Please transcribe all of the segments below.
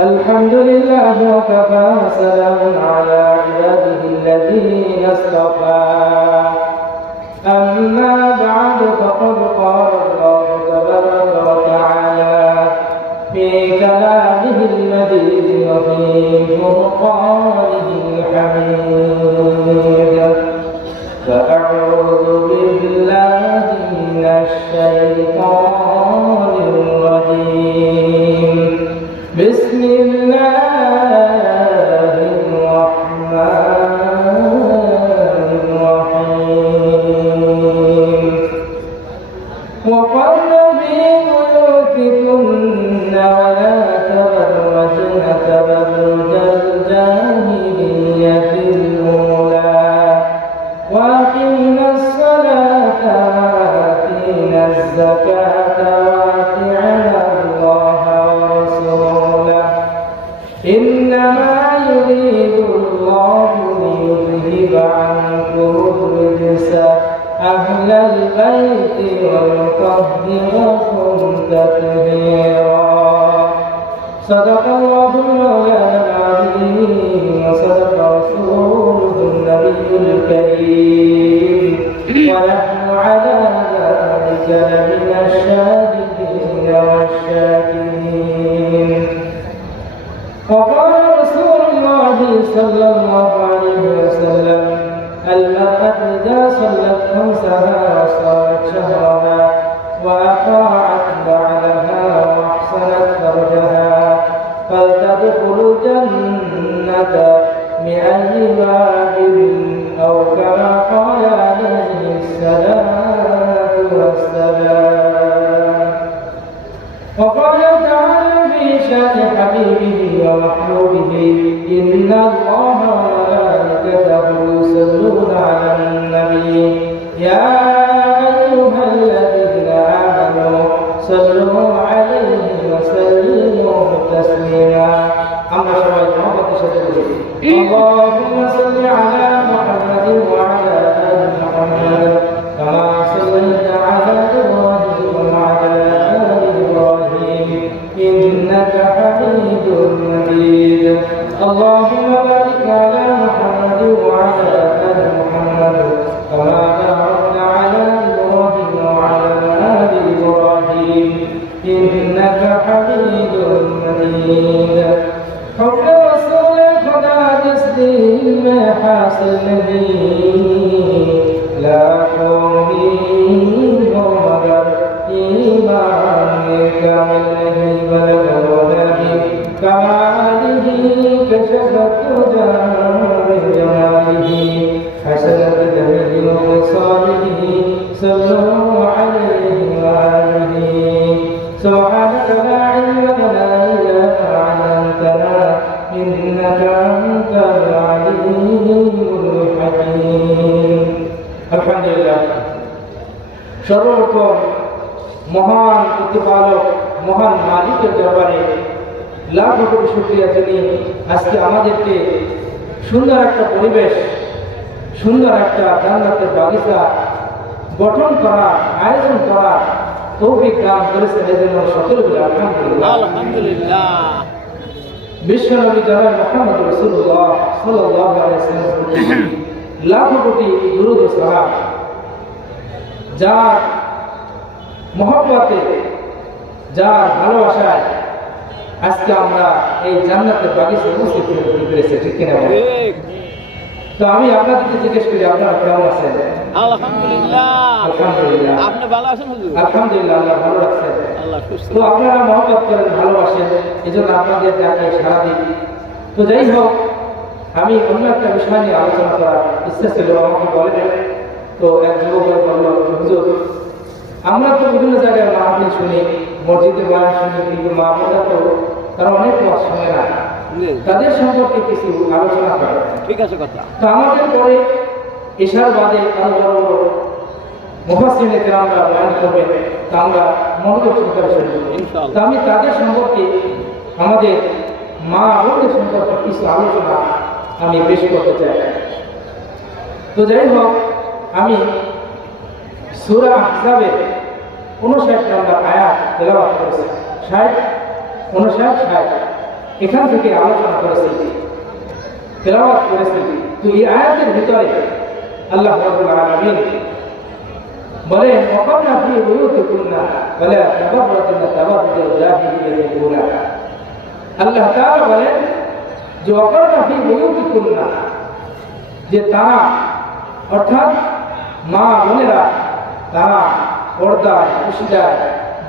الحمد لله وكفى وسلام على عباده الذين اصطفى أما بعد فقد قال الله تبارك وتعالى في كلامه المجيد وفي فرقانه الحميد فأعوذ بالله من الشيطان الرجيم بسم الله الرحمن الرحيم وقرن في بيوتكن ولا تبرجن تبرج الجاهلية الأولى وأقمنا الصلاة وآتينا الزكاة وأطعنا الله ورسوله إنما يريد الله ليذهب عنكم الرجس أهل البيت ويطهركم تطهيرا صدق الله مولانا العظيم وصدق رسوله النبي الكريم ونحن على ذلك لمن الشاهدين والشاكرين وقال رسول الله صلى الله عليه وسلم المرأة إذا صلت خمسها وصامت شهرها وأطاعت بعلها وأحسنت فرجها فلتدخل الجنة بأي باب أو كما قال عليه الصلاة والسلام وقال تعالى في شأن حبيبه ومحبوبه إن الله وملائكته يصلون على النبي يا أيها الذين آمنوا صلوا عليه وسلموا تسليما أما شرائط محبة شديد اللهم صل على محمد وعلى آل محمد كما صليت على إبراهيم وعلى آل إبراهيم إنك حميد مجيد اللهم بارك على محمد وعلى آل محمد كما باركت على إبراهيم وعلى آل إبراهيم إنك حميد مجيد حب رسول خدا جس دل میں حاصل نہیں لاکھوں ہو مگر ایمان کامل نہیں بلغ ونبی کمالہ کشفت جان جمالہ حسنت جمیل خصالہ صلوا علیہ وآلہ سبحانك لا علم لنا إلا ما علمتنا إنك أنت العليم الحكيم الحمد لله সর্বপ্রথম মহান প্রতিপালক মহান মালিকের দরবারে লাখ কোটি শুকরিয়া জানিয়ে আজকে আমাদেরকে সুন্দর একটা পরিবেশ সুন্দর একটা জান্নাতের বাগিচা গঠন করা আয়োজন করা তৌফিক দান করেছেন এজন্য সকলে বলে আলহামদুলিল্লাহ আলহামদুলিল্লাহ বিশ্ব নবী জনাব মুহাম্মদ রাসূলুল্লাহ সাল্লাল্লাহু আলাইহি ওয়াসাল্লাম লাখ কোটি দুরূদ ও সালাম যার মহব্বতে যার ভালোবাসায় আজকে আমরা এই জান্নাতের বাগিচায় উপস্থিত হতে পেরেছি ঠিক কিনা ঠিক তো আমি আপনাদেরকে জিজ্ঞেস করি আপনারা কেমন আছেন আলহামদুলিল্লাহ আলহামদুলিল্লাহ আপনি ভালো আছেন হুজুর আলহামদুলিল্লাহ আল্লাহ ভালো রাখছেন আল্লাহ সুস্থ তো আপনারা মহব্বত করেন ভালোবাসেন এই জন্য আপনাদের ডাকে সারা দিই তো যাই হোক আমি অন্য একটা বিষয় নিয়ে আলোচনা করার ইচ্ছা ছিল আমাকে বলেন তো এক যুবক বলল হুজুর আমরা তো বিভিন্ন জায়গায় মাহফিল শুনি মসজিদে বয়ান শুনি কিন্তু মা বোনেরা তো তারা অনেক ওয়াজ শোনে না তাদের সম্পর্কে কিছু আলোচনা করে ঠিক আছে কথা তো আমাদের পরে এশার বাদে আরো বড় বড় মুফাসসিরিনে কেরামরা বয়ান করবে তা আমরা মনোযোগ সহকারে শুনব ইনশাআল্লাহ তো আমি তাদের সম্পর্কে আমাদের মা বোনদের সম্পর্কে কিছু আলোচনা আমি পেশ করতে চাই তো যাই হোক আমি সূরা আহজাবের 59 নম্বর আয়াত তেলাওয়াত করেছে। 60, 59, 60 এখান থেকে আলোচনা করেছি, তেলাওয়াত করেছি। তো এই আয়াতের ভিতরে আল্লাহ রাব্বুল আলামিন বলেন ওয়াকারনা ফি বুয়ুতিকুন্না ওয়ালা তাবাররাজনা তাবাররুজাল জাহিলিয়াতিল উলা। আল্লাহ তাআলা বলেন যে ওয়াকারনা ফি বুয়ুতিকুন্না, যে তারা অর্থাৎ মা বোনেরা তারা পর্দায় পর্দায়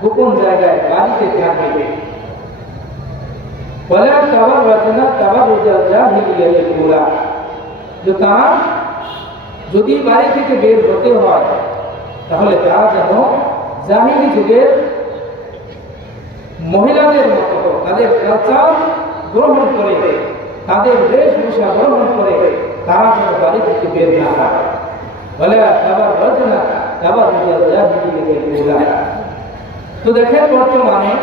গোপন জায়গায় বাড়িতে থাকবে। ওয়ালা তাবাররাজনা তাবাররুজাল জাহিলিয়াতিল উলা, যে তারা যদি বাড়ি থেকে বের হতে হয় তাহলে তারা যেন জাহিলি যুগের মহিলাদের মতো তাদের কালচার গ্রহণ করে, তাদের বেশভূষা গ্রহণ করে তারা যেন বাড়ি থেকে বের না হয়। বলে তাবাররাজনা তাবাররুজাল জাহিলিয়াতিল উলা। তো দেখেন বর্তমানে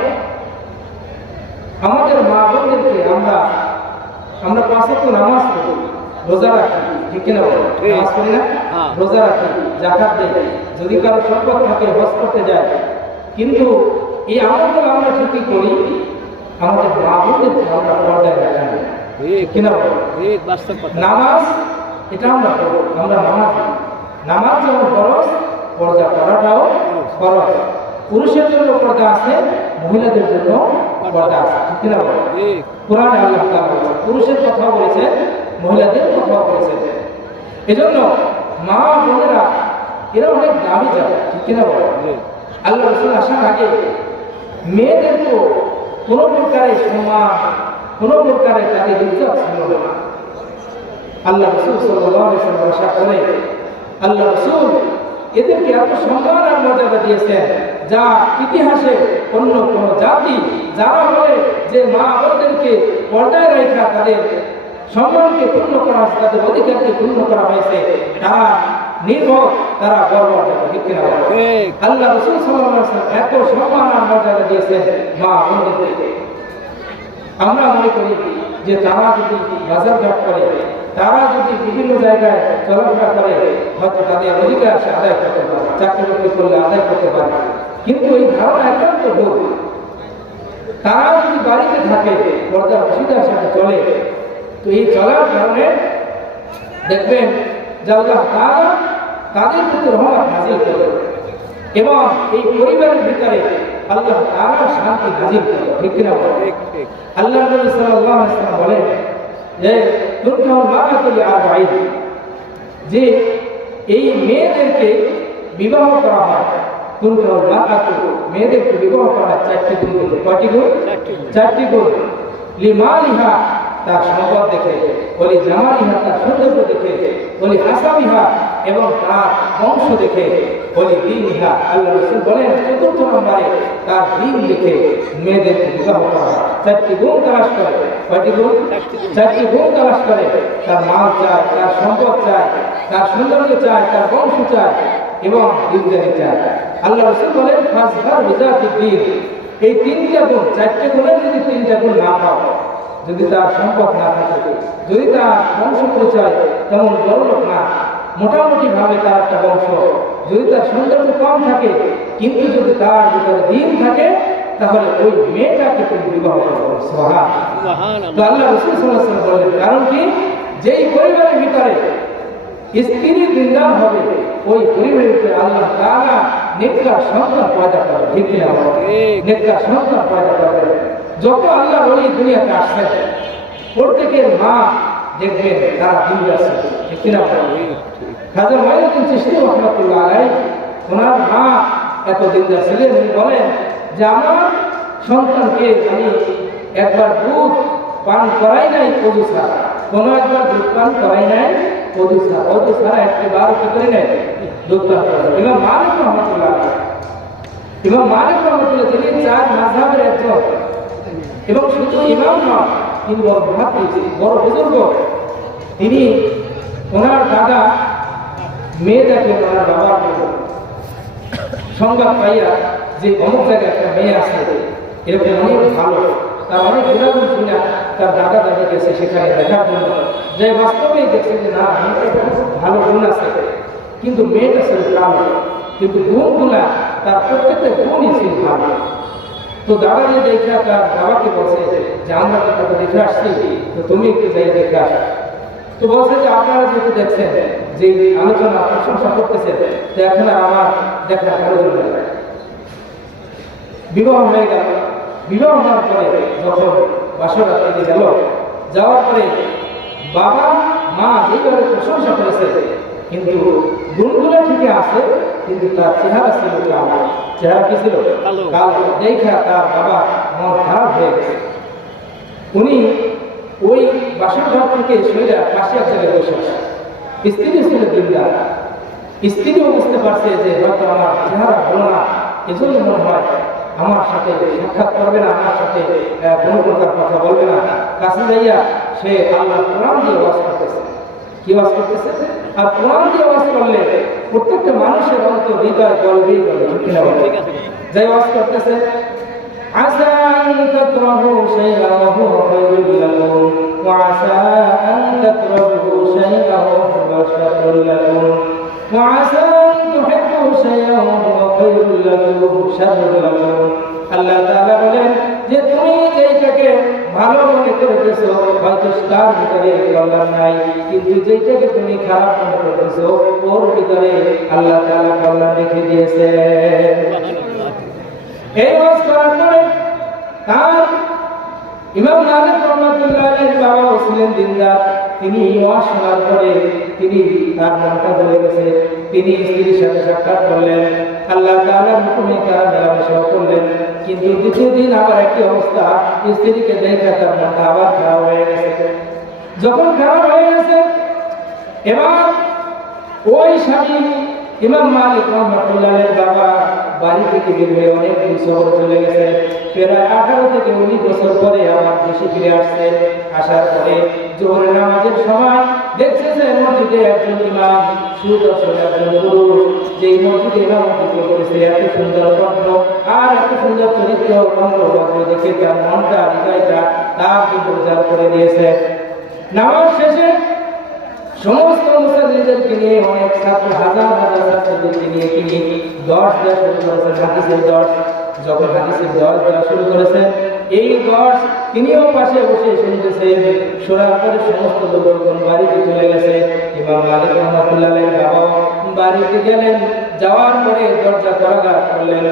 আমাদের মা বোনদেরকে আমরা 5 ওয়াক্ত নামাজ পড়ি, রোজা রাখি, ঠিক কিনা বলো? নামাজ পড়ি না, রোজা রাখি, যাকাত দেই, যদি কারো সম্পদ থাকে হজ করতে যায়। কিন্তু এই আমলগুলো আমরা ঠিকই করি, আমাদের মা বোনদেরকে আমরা পর্দায় রাখি না, ঠিক কিনা বলো? নামাজ এটা আমরা পড়ব, আমরা নামাজ যেমন ফরজ, পর্দা করাটাও ফরজ। পুরুষের জন্য পর্দা আছে, মহিলাদের জন্য পর্দা আছে, ঠিক কিনা বলো? কোরআনে আল্লাহ তাআলা পুরুষের কথা বলেছেন, মহিলাদের কথা বলেছেন। এজন্য মা বোনেরা এরা অনেক দামি জায়গা, ঠিক কিনা বলো? আল্লাহ রাসূল আসার আগে মেয়েদেরকে কোনো প্রকারের সম্মান, কোনো প্রকারের তাদের ইজ্জত ছিল না। আল্লাহ রাসূল সাল্লাল্লাহু আলাইহি ওয়াসাল্লাম আসার পরে আল্লাহ রাসূল এদেরকে এত সম্মান আর মর্যাদা দিয়েছেন যা ইতিহাসে অন্য কোনো জাতি যারা বলে যে মা বোনদেরকে পর্দায় রেখা তাদের সম্মানকে পূর্ণ করা হয়েছে, তাদের অধিকারকে পূর্ণ করা হয়েছে, তারা নির্ভর, তারা গর্ব ঠিক কিনা? আল্লাহ রাসূল সাল্লাল্লাহু আলাইহি ওয়াসাল্লাম এত সম্মান আর মর্যাদা দিয়েছেন মা বোনদেরকে। আমরা মনে করি যে তারা যদি বাজারঘাট করে, তারা যদি বিভিন্ন জায়গায় চলাফেরা করে, হয়তো তাদের অধিকার সে আদায় করতে পারে, চাকরি বাকরি করলে আদায় করতে পারে। কিন্তু এই ধারণা একান্ত ভুল। তারা যদি বাড়িতে থাকে, পর্দা অসুবিধার সাথে চলে, তো এই চলার কারণে দেখবেন যে আল্লাহ তাআলা তাদের প্রতি রহমত নাযিল করে এবং এই পরিবারের ভিতরে আল্লাহ তাআলা শান্তি নাযিল করে, ঠিক কিনা? আল্লাহ নবী সাল্লাল্লাহু আলাইহি ওয়াসাল্লাম বলেন যে তুনকাহুল মারআতু লিআরবাঈন, যে এই মেয়েদেরকে বিবাহ করা হয়, তুনকাহুল মারআতু মেয়েদেরকে বিবাহ করা হয় 4টি গুণ দেখে। কয়টি গুণ? 4টি গুণ। লিমালিহা তার সম্পদ দেখে, ওলি জামালিহা তার সৌন্দর্য দেখে, ওলি হাসাবিহা এবং তার বংশ দেখে, ওলি দীনিহা আল্লাহ রাসূল বলেন 4th নম্বরে তার দিন দেখে মেয়েদেরকে বিবাহ করা হয়। 4টি গুণ তালাশ করে। কয়টি গুণ? 4টি গুণ তালাশ করে। তার মাল চায়, তার সম্পদ চায়, তার সৌন্দর্য চায়, তার বংশ চায় এবং দিনদারি চায়। আল্লাহ রাসূল বলেন ফাজফার বিজাতিদ দ্বীন, এই 3টা গুণ, 4টে গুণের যদি 3টা গুণ না পাও, যদি তার সম্পদ না থাকে, যদি তার বংশ পরিচয় তেমন বড়লোক না, মোটামুটি ভাবে তার একটা বংশ, যদি তার সৌন্দর্য কম থাকে, কিন্তু যদি তার ভিতরে দিন থাকে, তাহলে ওই মেয়েটাকে তুমি বিবাহ করো। সুবহানাল্লাহ। তো আল্লাহ রাসূল সাল্লাল্লাহু আলাইহি ওয়াসাল্লাম বলেন, কারণ কি? যেই পরিবারের ভিতরে স্ত্রী দিনদার হবে, ওই পরিবারের ভিতরে আল্লাহ তাআলা নেককার সন্তান পয়দা করবে, ঠিক কিনা? নেককার সন্তান পয়দা করবে। যত আল্লাহ ওলি দুনিয়াতে আসছেন, প্রত্যেকের মা দেখবেন তারা দিনদার ছিল, ঠিক কিনা? খাজা মাইনুদ্দিন চিশতি রাহমাতুল্লাহ আলাইহি, ওনার মা এত দিনদার ছিলেন, উনি বলেন যে আমার সন্তানকে আমি একবার দুধ পান করাই নাই ওযু ছাড়া, কোনো একবার দুধ পান করাই নাই ওযু ছাড়া একবার কি করি নাই দুধ পান করাই। ইমাম মালিক রাহমাতুল্লাহ আলাইহি, ইমাম মালিক রাহমাতুল্লাহ তিনি 4 মাযহাবের একজন এবং শুধু ইমাম নয়, তিনি বড় মুহাদ্দিস, বড় বুজুর্গ। তিনি ওনার দাদা মেয়েটাকে ওনার বাবার সংবাদ পাইয়া যে অমুক জায়গায় একটা মেয়ে আছে, এরকম অনেক ভালো, তার অনেক গুণাগুণ শুনে তার দাদা দাদি গেছে সেখানে দেখার জন্য, যে বাস্তবেই দেখছে যে না মেয়েটা ভালো গুণ আছে, কিন্তু মেয়েটা সে কালো, কিন্তু গুণগুলা তার প্রত্যেকটা গুণই ছিল ভালো। তো দাদা যে দেখে তার বাবাকে বলছে যে আমরা তো তাকে দেখে আসছি, তো তুমি একটু যাই দেখে আস। তো বলছে যে আপনারা যেহেতু দেখছেন যে আলোচনা প্রশংসা করতেছেন, তো এখন আর আমার দেখার প্রয়োজন নেই। বিবাহ হয়ে গেল। বিবাহ হওয়ার পরে যখন বাসরাতে গেল, যাওয়ার পরে বাবা মা যেভাবে প্রশংসা করেছে, কিন্তু গুণগুলো ঠিকই আছে, কিন্তু তার চেহারা ছিল কালো। চেহারা কি ছিল? কালো। কালো। দেখা তার বাবা মন খারাপ হয়ে গেছে। উনি ওই বাসর ঘর থেকে শরীরা পাশে এক জায়গায় বসে আছে। স্ত্রী ছিল দিনদার। স্ত্রীও বুঝতে পারছে যে হয়তো আমার চেহারা ভালো না, এজন্য মনে হয় আমার সাথে সাক্ষাৎ করবে না, আমার সাথে কোনো প্রকার কথা বলবে না। কাছে যাইয়া সে আল্লাহ কোরআন দিয়ে ওয়াজ করতেছে। কি ওয়াজ করতেছে? আর কোরআন দিয়ে ওয়াজ করলে প্রত্যেকটা মানুষের অন্তর হৃদয় গলবেই গলে। ঠিক আছে। যাই ওয়াজ করতেছে, عسى أن تكرهوا شيئا وهو خير لكم وعسى أن تكرهوا شيئا وهو شر لكم وعسى أن تحبوا شيئا وهو خير لكم شر لكم। আল্লাহ তাআলা বলেন যে তুমি যেটাকে ভালো মনে করতেছো হয়তো তার ভিতরে কল্যাণ নাই, কিন্তু যেটাকে তুমি খারাপ মনে করতেছো ওর ভিতরে আল্লাহ তাআলা কল্যাণ রেখে দিয়েছে। এই ওয়াজ করার পরে তার ইমাম মালিক রাহমাতুল্লাহ আলাইহির বাবাও ছিলেন দিনদার। তিনি ওয়াজ শোনার পরে তিনি তার মনটা ভরে গেছে। তিনি স্ত্রীর সাথে সাক্ষাৎ করলেন, আল্লাহ তাআলার হুকুমে তারা মেলামেশা করলেন। কিন্তু দ্বিতীয় দিন আবার একই অবস্থা, স্ত্রীকে দেখে তার মনটা আবার খারাপ হয়ে গেছে। যখন খারাপ হয়ে গেছে, এবার ওই স্বামী ইমাম মালিক রাহমাতুল্লাহ আলাইহির বাবা বাড়ি থেকে বের হয়ে অনেক দূর শহর চলে গেছে। প্রায় 18 থেকে 19 বছর পরে আবার দেশে ফিরে আসছে। আসার পরে জোহরের নামাজের সময় দেখছে যে মসজিদে একজন ইমাম, সুদর্শন একজন পুরুষ, যে মসজিদে ইমামতি করেছে, এত সুন্দর কণ্ঠ আর এত সুন্দর চরিত্র, কণ্ঠ দেখে তার মনটা হৃদয়টা তার উজাড় করে দিয়েছে। নামাজ শেষে সমস্ত মুসল্লিদেরকে নিয়ে, অনেক ছাত্র, হাজার হাজার ছাত্রদেরকে নিয়ে তিনি 10 দেওয়া শুরু করেছেন, হাদিসের 10। যখন হাদিসের 10 দেওয়া শুরু করেছেন, এই 10 তিনিও পাশে বসে শুনতেছেন। শোনার পরে সমস্ত লোকজন বাড়িতে চলে গেছে। ইমাম মালিক রাহমাতুল্লাহ আলাইহির বাবা বাড়িতে গেলেন। যাওয়ার পরে দরজা কড়াঘাত করলেন।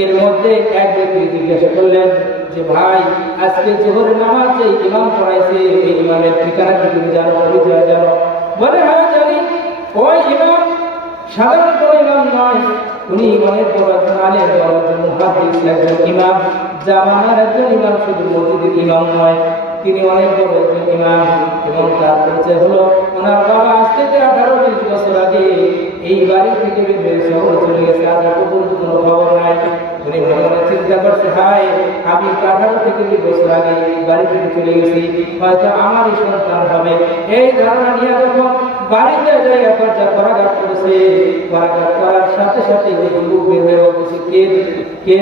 এর মধ্যে এক ব্যক্তি জিজ্ঞাসা করলেন যে ভাই, আজকে জোহরের নামাজ যে ইমাম পড়াইছে, এই ইমামের ঠিকানা কি তুমি জানো, পরিচয় জানো? বলে হ্যাঁ জানি। ওই ইমাম সাধারণ কোনো ইমাম নয়, উনি ইমামের বড় একজন আলেম, বড় একজন মুহাদ্দিস, একজন ইমাম, জামানার একজন ইমাম, শুধু মসজিদের ইমাম নয়, তিনি অনেক বড় একজন ইমাম। এবং তার পরিচয় হলো ওনার বাবা আজ থেকে 18-20 বছর আগে এই বাড়ি থেকে বের হয়ে শহরে চলে গেছে, আজ পর্যন্ত কোনো খবর নাই। উনি মনে মনে চিন্তা করছে, হায় আমি 18 থেকে 20 বছর আগে বাড়ি থেকে চলে গেছি, হয়তো আমারই সন্তান হবে। এই ধারণা নিয়ে যখন বাড়িতে যাই দরজা কড়াঘাত করেছে, কড়াঘাত করার সাথে সাথে ওই যুবক বের হয়ে বলতেছে, কে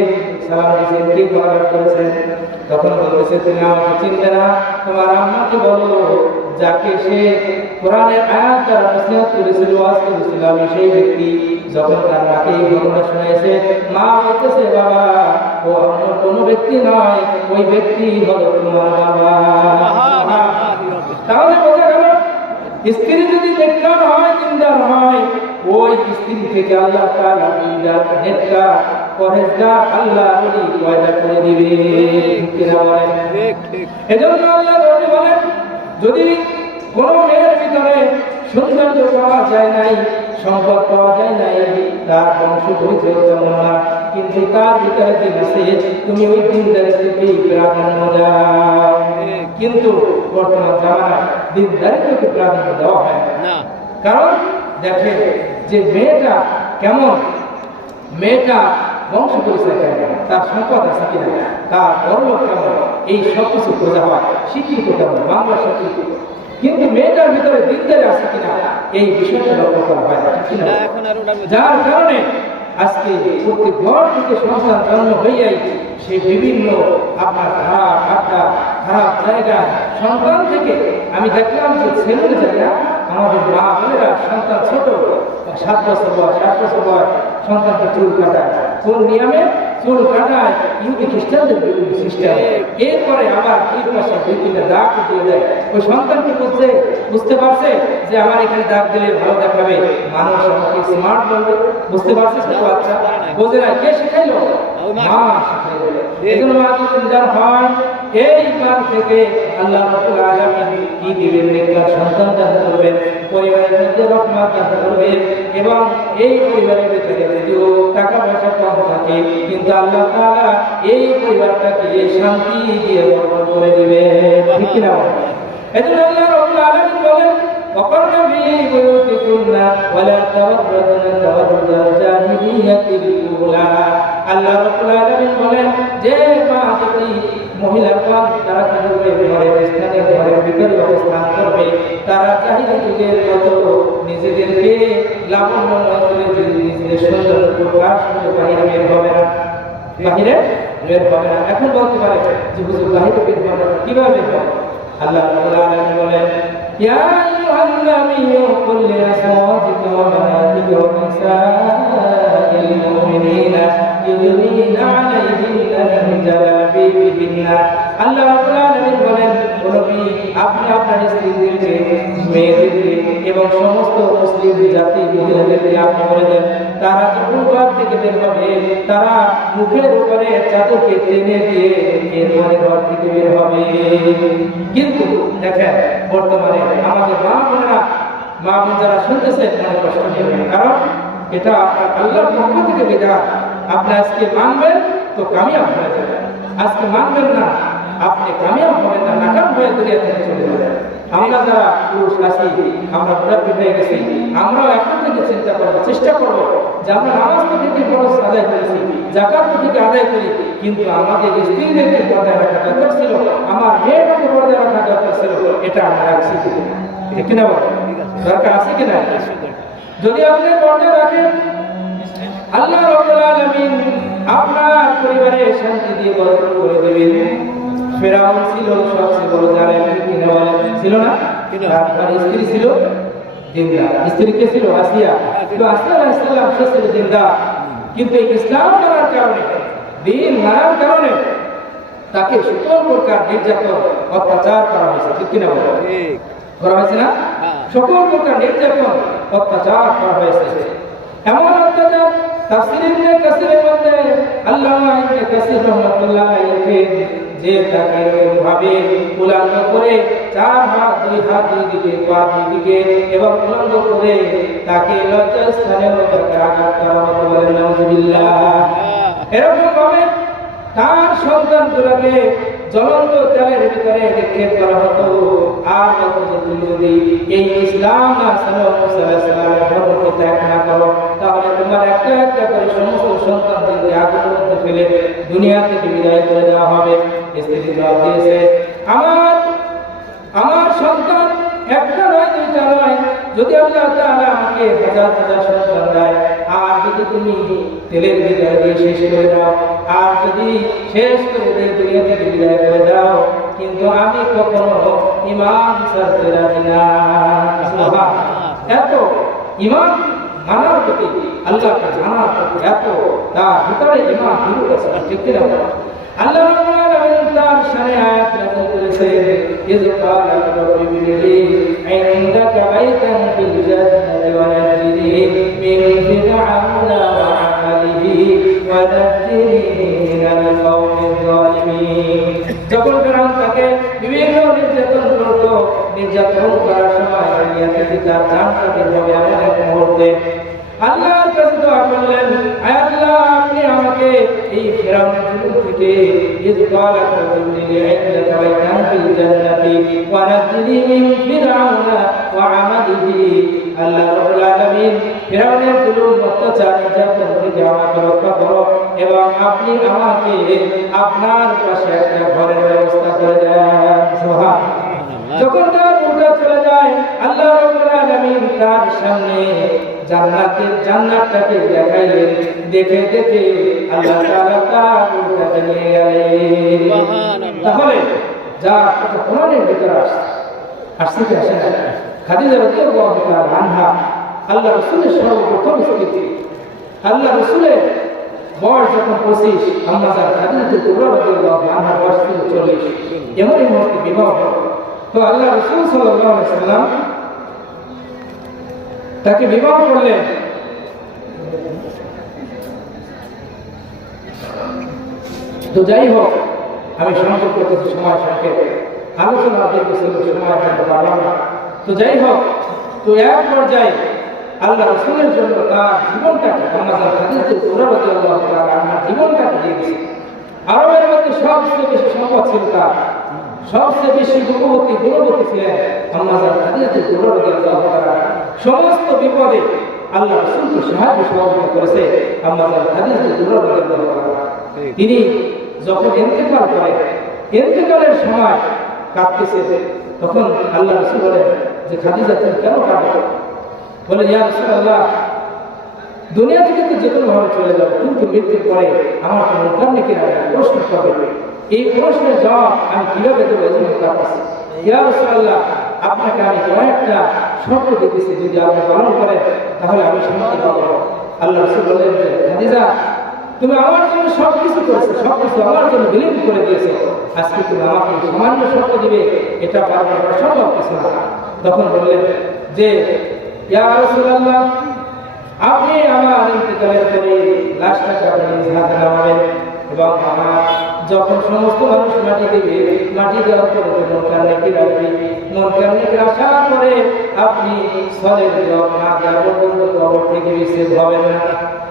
সালাম দিয়েছেন, কে কড়াঘাত করেছেন? তখন বলতেছে, তুমি আমাকে চিনতে না, তোমার আম্মাকে বলো, যাকে সে কোরআনের আয়াত দ্বারা নসিহত করেছিল, ওয়াজ করেছিল, আমি সেই ব্যক্তি। যখন তার মাকে এই ঘটনা শুনেছে, মা বলতেছে, বাবা ও অন্য কোনো ব্যক্তি নয়, ওই ব্যক্তি হলো তোমার বাবা। তাহলে বোঝা গেল, স্ত্রী যদি নেককার হয়, দিনদার হয়, ওই স্ত্রী থেকে আল্লাহ তাআলা দিনদার, নেককার, পরহেজগার আল্লাহ ওলি পয়দা করে দিবে। কিনা বলেন? এজন্য আল্লাহ নবী বলেন, যদি কোনো মেয়ের ভিতরে সৌন্দর্য পাওয়া যায় নাই, সম্পদ পাওয়া যায় নাই, তার বংশ পরিচয় যেমন না, কিন্তু তার ভিতরে দিন আছে, তুমি ওই দিনদারিত্বকেই প্রাধান্য দাও। কিন্তু বর্তমান জামানায় দিনদারিত্বকে প্রাধান্য দেওয়া হয় না। কারণ দেখে যে মেয়েটা কেমন, মেয়েটা বংশ পরিচয় কেমন, তার সম্পদ আছে কিনা, তার বড়লোক কেমন, এই সব কিছু খোঁজা হয়। শিক্ষিত কেমন, বাংলা শিক্ষিত, কিন্তু মেয়েটার ভিতরে দিনদারি আছে কিনা এই বিষয়টা লক্ষ্য করা হয় না। যার কারণে আজকে প্রত্যেক ঘর থেকে সন্তান জন্ম হইয়াই সে বিভিন্ন আপনার খারাপ আড্ডা, খারাপ জায়গা, সন্তান থেকে আমি দেখলাম যে ছেলের জায়গা আমাদের মা বোনেরা সন্তান ছোট 7 বছর বয়স 8 বছর বয়স সন্তানকে চুল কাটায়, কোন নিয়মে চুল কাটায়? ইহুদি খ্রিস্টানদের সিস্টেম। এরপরে আবার এই পাশে 2-3টা দাগ দিয়ে দেয়। ওই সন্তানকে বুঝতে পারছে যে আমার এখানে দাগ দিলে ভালো দেখাবে, মানুষ আমাকে স্মার্ট বলবে। বুঝতে পারছে ছোট বাচ্চা? বোঝে না। কে শিখাইলো? মা শিখাইলো। এজন্য মা যদি ইনজার হয় এইবার থেকে আল্লাহ রাব্বুল আলামিন কি দিবেন? নেককার সন্তান দান করবেন, পরিবারের মধ্যে রহমত দান করবেন, এবং এই পরিবারের ভিতরে যদিও টাকা পয়সা কম থাকে কিন্তু আল্লাহ তাআলা এই পরিবারটাকে শান্তি দিয়ে বরকত করে দিবেন। ঠিক কি না? এজন্য আল্লাহ রাব্বুল আলামিন বলেন وقرن في بيوتكن ولا تبرجن تبرج الجاهلية الأولى। আল্লাহ রাব্বুল আলামিন বলেন যে মা যদি মহিলার পান তারা কি করবে? ঘরের স্থানে ঘরের ভিতরে অবস্থান করবে, তারা জাহিলি যুগের মতো নিজেদেরকে লাবণ্যময় করে নিজেদের সুন্দর প্রকাশ করে বাহিরে বের হবে না, বাহিরে বের হবে না। এখন বলতে পারে যে হুজুর বাহিরে বের হবে না, কিভাবে বের হবে? আল্লাহ রাব্বুল আলামিন বলেন ইয়া আইয়ুহান নাবিয়্যু কুল লিআজওয়াজিকা ওয়া বানাতিকা ওয়া নিসাইল মুমিনিনা ইউদনিনা আলাইহিন্না মিন জালাবিবিহিন্না। আল্লাহ রাব্বুল আলামিন বলেন ও নবী, আপনি আপনার স্ত্রীদেরকে, মেয়েদেরকে এবং সমস্ত মুসলিম জাতি মহিলাদেরকে আপনি বলে দেন তারা যখন ঘর থেকে বের হবে তারা মুখের উপরে চাদরকে টেনে দিয়ে এরপরে ঘর থেকে বের হবে। কিন্তু দেখেন বর্তমানে আমাদের মা বোন যারা শুনতেছেন মনে কষ্ট নেবেন, কারণ এটা আপনার আল্লাহর পক্ষ থেকে বিধান। আপনি আজকে মানবেন তো কামিয়াব হয়ে যাবেন, আজকে মানবেন না আপনি কামিয়াব হবেন না, নাকাম হয়ে দুনিয়া থেকে চলে যাবেন। আমরা যারা পুরুষ আছি, আমরা মুরাব্বি হয়ে গেছি, আমরাও এখন থেকে চিন্তা করবো, চেষ্টা করবো যে আমরা নামাজ থেকে ফরজ আদায় করেছি, যাকাত থেকে আদায় করি, কিন্তু আমাদের স্ত্রীদেরকে পর্দায় রাখা দরকার ছিল, আমার মেয়েটাকে পর্দায় রাখা দরকার ছিল। এটা আমরা রাখছি কিনা? বলেন দরকার আছে কিনা? যদি আপনি পর্দায় রাখেন আল্লাহ রাব্বুল আলামিন আপনার পরিবারে শান্তি দিয়ে বরকত করে দিবেন। ফেরাউন ছিল সবচেয়ে বড় জালেম, কিনা বলেন? ছিল না? তার স্ত্রী ছিল দিনদার। স্ত্রী কে ছিল? আসিয়া। তো আসিয়া আলাইহিস সালাম সে ছিল দিনদার, কিন্তু ইসলাম মানার কারণে, দিন মানার কারণে তাকে সকল প্রকার নির্যাতন অত্যাচার করা হয়েছে। ঠিক কিনা বলেন? ঠিক করা হয়েছে না? সকল প্রকার নির্যাতন অত্যাচার করা হয়েছে। এমন অত্যাচার তাফসীর ইবনে কাসিরের মধ্যে আল্লামা ইবনে কাসির রাহমাতুল্লাহ আলাইহি যে তাকে ভাবে উলঙ্গ করে 4 হাত 2 হাত 2 দিকে পা 2 দিকে এবং উলঙ্গ করে তাকে লজ্জাস্থানে আঘাত করা হতো। বলেন নাউজুবিল্লাহ। এরকম ভাবে তার সন্তানগুলোকে জ্বলন্ত তেলের ভিতরে নিক্ষেপ করা হতো। আর তুমি যদি এই ইসলাম না সাল্লাল্লাহু ধর্মকে ত্যাগ না করো তাহলে তোমার একটা একটা করে সমস্ত সন্তানদেরকে আগুনের মধ্যে ফেলে দুনিয়া থেকে বিদায় করে দেওয়া হবে। স্ত্রী জবাব দিয়েছে, আমার সন্তান একটা নয়, 2টা নয়, যদি আল্লাহ তাআলা আমাকে হাজার হাজার সন্তান দেয়, আর যদি তুমি তেলের ভিতরে দিয়ে শেষ করে দাও, আর যদি শেষ করে দিয়ে দুনিয়া থেকে বিদায় করে দাও, কিন্তু আমি কখনো ঈমান ছাড়তে রাজি না। এত ঈমান মানার প্রতি, আল্লাহকে জানার প্রতি এত তার ভিতরে ঈমান বিরুদ্ধ আছে। ঠিক কিনা? আল্লাহ রাব্বুল আলামিন তার শানে আয়াত নাযিল করেছেন, ইয ক্বালা রাব্বি বিলি ইনদাকা বাইতান ফিল জান্নাতি ওয়া নাজ্জিনি মিন ফিরআউনা ওয়া আমালিহি ওয়া নাজ্জিনি মিনাল কওমিজ যালিমিন। যখন ফিরআউন তাকে বিভিন্ন নির্যাতন করত, নির্যাতন করার সময় দুনিয়া থেকে তার জানটা বের হবে এমন এক মুহূর্তে আল্লাহর কাছে দোয়া করলেন, আয় আল্লাহ আপনি আমাকে এই ফিরআউনের জুলুম থেকে ইয ক্বালা রাব্বি ইনদাকা বাইতান ফিল জান্নাতি ওয়া নাজ্জিনি মিন ফিরআউনা ওয়া আমালিহি। আল্লাহ রাব্বুল আলামিন ফিরআউনের জুলুম অত্যাচার নির্যাতন থেকে আমাকে রক্ষা করো এবং আপনি আমাকে আপনার পাশে একটা ঘরের ব্যবস্থা করে দেন। সুবহানাল্লাহ। যখন তার উঠে চলে যায় আল্লাহ রাব্বুল আলামিন তার সামনে জান্নাতটাকে দেখাইলেন। দেখে দেখে আল্লাহ তাআলা তার উঠে নিয়ে গেলেন। সুবহানাল্লাহ। তাহলে যা কোরআনের ভিতরে আসছে কি আসে না? খাদিজা রাদিয়াল্লাহু তাআলা আনহা আল্লাহ রাসূলের সর্বপ্রথম স্ত্রী। আল্লাহ রাসূলের বয়স যখন 25, আম্মা জান খাদিজা কুবরা রাদিয়াল্লাহু আনহা বয়স ছিল 40। এমনই মুহূর্তে বিবাহ হলো। তো আল্লাহ রাসূল সাল্লাল্লাহু আলাইহি সাল্লাম তাকে বিবাহ করলেন। তো যাই হোক, আমি সংক্ষেপ করতেছি, সময় সংক্ষেপ, আলোচনা দীর্ঘ ছিল, সময় থাকতে পারলাম না। তো যাই হোক, তো এক পর্যায়ে আল্লাহ রাসূলের জন্য তার জীবনটাকে, আম্মা জান খাদিজা কুবরা রাদিয়াল্লাহু তাআলা আনহার জীবনটাকে দিয়ে দিয়েছে। আরবের মধ্যে সবচেয়ে বেশি সম্পদ ছিল তার, সবচেয়ে বেশি গুণবতী ছিলেন আম্মা জান খাদিজা কুবরা রাদিয়াল্লাহু তাআলা। সমস্ত বিপদে আল্লাহ রাসূলকে সাহায্য সহযোগিতা করেছে আম্মা জান খাদিজা কুবরা রাদিয়াল্লাহু তাআলা। তিনি যখন ইন্তেকাল করেন, ইন্তেকালের সময় কাঁদতেছে, তখন আল্লাহ রাসূল বলেন যে খাদিজা তুমি কেন কাঁদো? বলে ইয়া রাসূলুল্লাহ, দুনিয়া থেকে তো যে কোনো ভাবে চলে যাবো, কিন্তু মৃত্যুর পরে আমার মুনকার নেকির প্রশ্ন করবে, এই প্রশ্নের জবাব আমি কিভাবে দেবো? এই জন্য কাঁদতেছি। ইয়া রাসূলুল্লাহ, আপনাকে আমি কয়েকটা শর্ত দিতেছি, যদি আপনি পালন করেন তাহলে আমি শান্তি পাবো। আল্লাহ রাসূল বলেন যে খাদিজা, তুমি আমার জন্য সবকিছু করেছো, সবকিছু আমার জন্য বিলীন করে দিয়েছো, আজকে তুমি আমাকে সামান্য শর্ত দিবে, এটা পালন করা সম্ভব কিছু না। তখন বললেন যে ইয়া রাসূলুল্লাহ, আপনি আমার ইন্তেকালের পরে লাশটাকে আপনি নিজ হাতে নামাবেন, এবং আমার যখন সমস্ত মানুষ মাটি দেবে, মাটি দেওয়ার পরে মুনকার নেকির আসবে, মুনকার নেকির আসার পরে আপনি সলের জবাব না দেওয়া পর্যন্ত কবর থেকে বিচ্ছেদ হবেন না।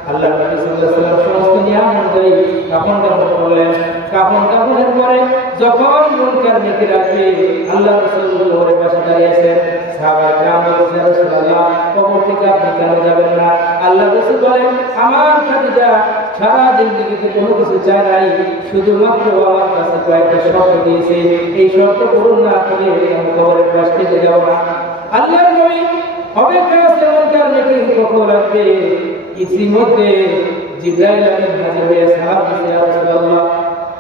আল্লাহ নবী সাল্লাল্লাহু আলাইহি ওয়াসাল্লাম সমস্ত নিয়ম অনুযায়ী কাফন দাফন করলেন। কাফন দাফনের পরে যখন মুনকার নেকির আসবে, আল্লাহ রাসূল কবরের পাশে দাঁড়িয়ে আছেন। সাহাবায়ে কেরাম বলছেন, ইয়া রাসূলুল্লাহ, কবর থেকে আপনি কেন যাবেন না? আল্লাহ রাসূল বলেন, আমার খাদিজা সারা জিন্দেগিতে কোনো কিছু চায় নাই, শুধুমাত্র আমার কাছে কয়েকটা শর্ত দিয়েছে, এই শর্ত পূরণ না করে আমি কবরের পাশ থেকে যাব না। আল্লাহর নবী অপেক্ষা আছে মুনকার নেকির কখন আসবে। ইতিমধ্যে জিবরাইল আমিন হাজির হয়ে সালাম দিয়েছে, ইয়া রাসূলুল্লাহ,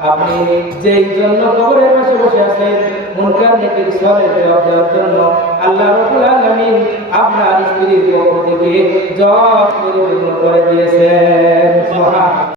আপনি যেই জন্য কবরের পাশে বসে আছেন, মুনকার নেকির সওয়ালের জবাব দেওয়ার জন্য আল্লাহ রাব্বুল আলামিন আপনার স্ত্রীর পক্ষ থেকে জবাব পরিপূর্ণ করে দিয়েছেন। সুবহান